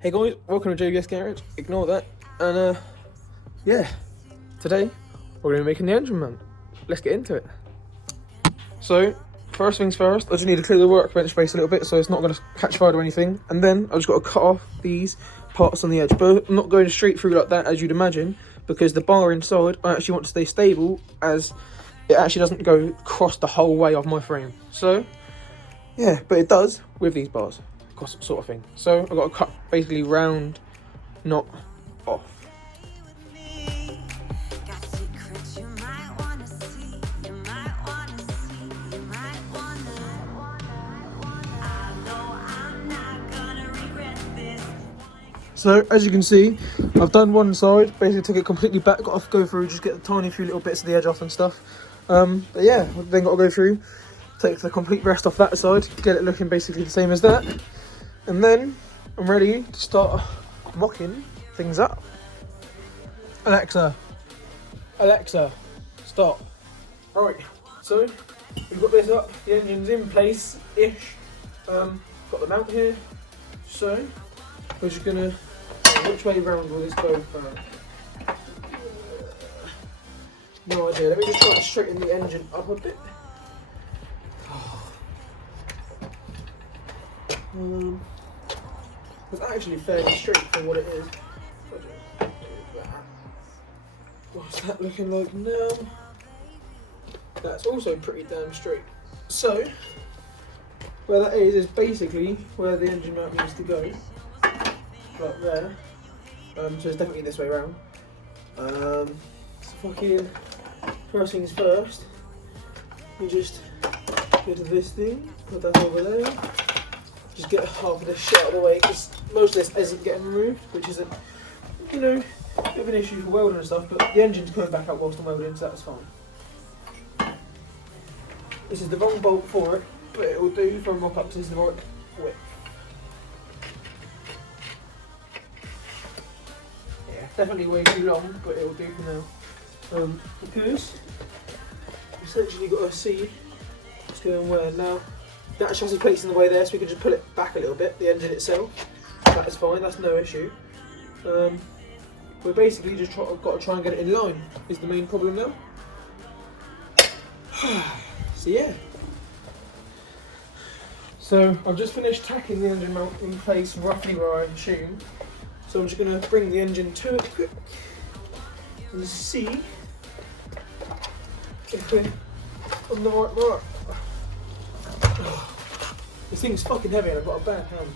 Hey guys, welcome to JBS Garage. Ignore that. And yeah, today we're going to be making the engine mount. Let's get into it. So, first things first, I just need to clear the workbench space a little bit so it's not going to catch fire or anything. And then I've just got to cut off these parts on the edge. But I'm not going straight through like that as you'd imagine, because the bar inside I actually want to stay stable as it actually doesn't go across the whole way of my frame. So, yeah, but it does with these bars. Sort of thing. So I've got to cut basically round, not off. So as you can see, I've done one side, basically took it completely back, got to go through, just get the tiny few little bits of the edge off and stuff. But yeah, then got to go through, take the complete rest off that side, get it looking basically the same as that. And then I'm ready to start mocking things up. Alexa, stop. Alright, so we've got this up, the engine's in place-ish. Got the mount here, so we're just gonna, which way round will this go first? No idea, let me just try to straighten the engine up a bit. It's actually fairly straight for what it is. What's that looking like now? That's also pretty damn straight. So, where that is basically where the engine mount needs to go. Right there. So it's definitely this way around. So fucking, first things first, you just go to this thing, put that over there. Just get half of this shit out of the way because most of this isn't getting removed, which is a, you know, bit of an issue for welding and stuff, but the engine's coming back out whilst I'm welding, so that's fine. This is the wrong bolt for it, but it will do for a mock-up, this is the right width. Yeah, definitely way too long, but it will do for now. Because essentially you've got to see what's going where now. That chassis plate's in the way there, so we can just pull it back a little bit, the engine itself. That is fine, that's no issue. We're basically just got to try and get it in line, is the main problem now. So yeah. So I've just finished tacking the engine mount in place roughly where I assume. So I'm just going to bring the engine to it quick and see if we're on the right mark. This thing's fucking heavy and I've got a bad hand.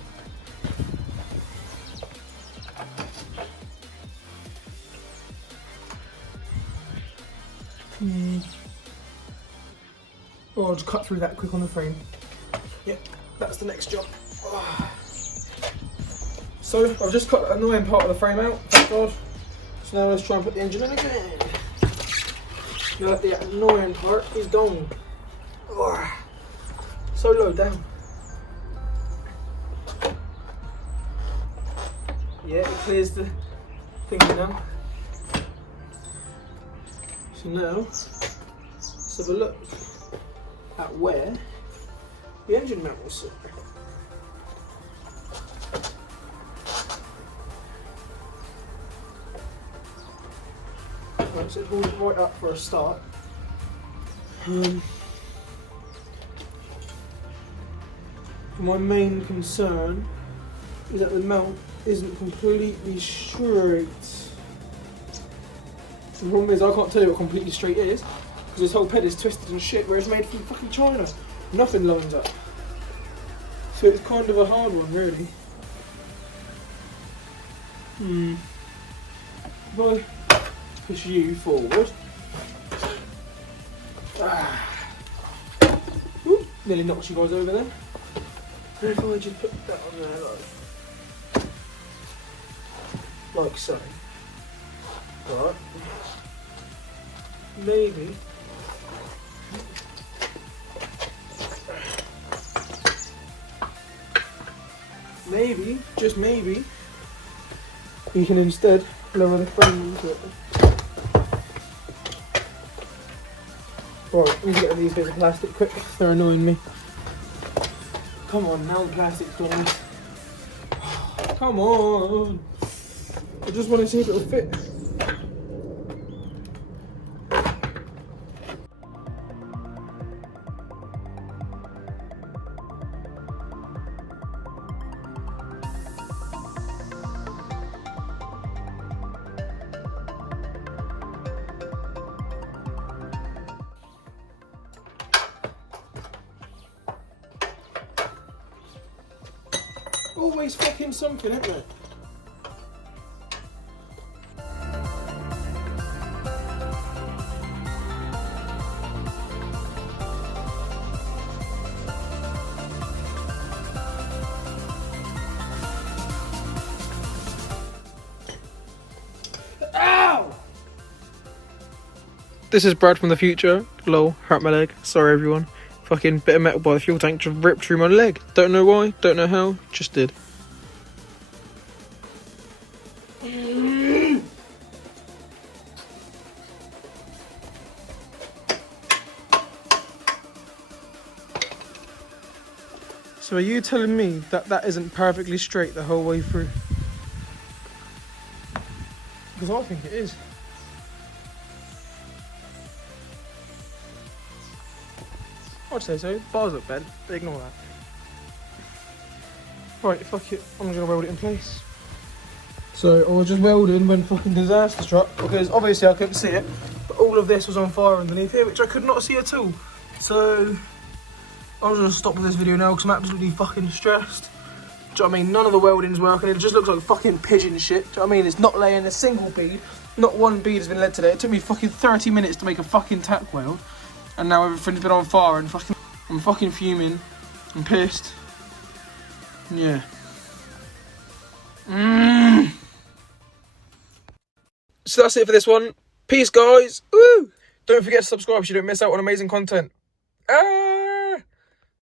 Oh, I'll just cut through that quick on the frame. Yep, that's the next job. So, I've just cut the annoying part of the frame out, thank God. So now let's try and put the engine in again. Now that the annoying part is gone. So low down. Yeah, it clears the thing now. So now, let's have a look at where the engine mount will sit. Right, so hold it right up for a start. My main concern is that the mount isn't completely straight. The problem is I can't tell you what completely straight is because this whole ped is twisted and shit where it's made from fucking China. Nothing lines up. So it's kind of a hard one really. If I push you forward. Ooh, nearly knocked you guys over there. And if I just put that on there like so. Right. Maybe. Maybe, just maybe, you can instead lower the frame into it. Right, let me get rid of these bits of plastic quick, they're annoying me. Come on, now the plastic's gone. Come on. I just want to see if it'll fit. Always fucking something, isn't there? Ow! This is Brad from the future. Lol, hurt my leg. Sorry everyone. Fucking bit of metal by the fuel tank just ripped through my leg. Don't know why, don't know how, just did. So are you telling me that that isn't perfectly straight the whole way through? Because I think it is. I'd say so. Bars look bent, but ignore that. Right, fuck it. I'm just gonna weld it in place. So I was just welding when fucking disaster struck, because obviously I couldn't see it, but all of this was on fire underneath here, which I could not see at all. So I'm just gonna stop with this video now because I'm absolutely fucking stressed. Do you know what I mean? None of the welding's working. It just looks like fucking pigeon shit. Do you know what I mean? It's not laying a single bead. Not one bead has been led today. It took me fucking 30 minutes to make a fucking tack weld. And now everything's been on fire and fucking... I'm fucking fuming. I'm pissed. Yeah. So that's it for this one. Peace, guys. Woo! Don't forget to subscribe so you don't miss out on amazing content.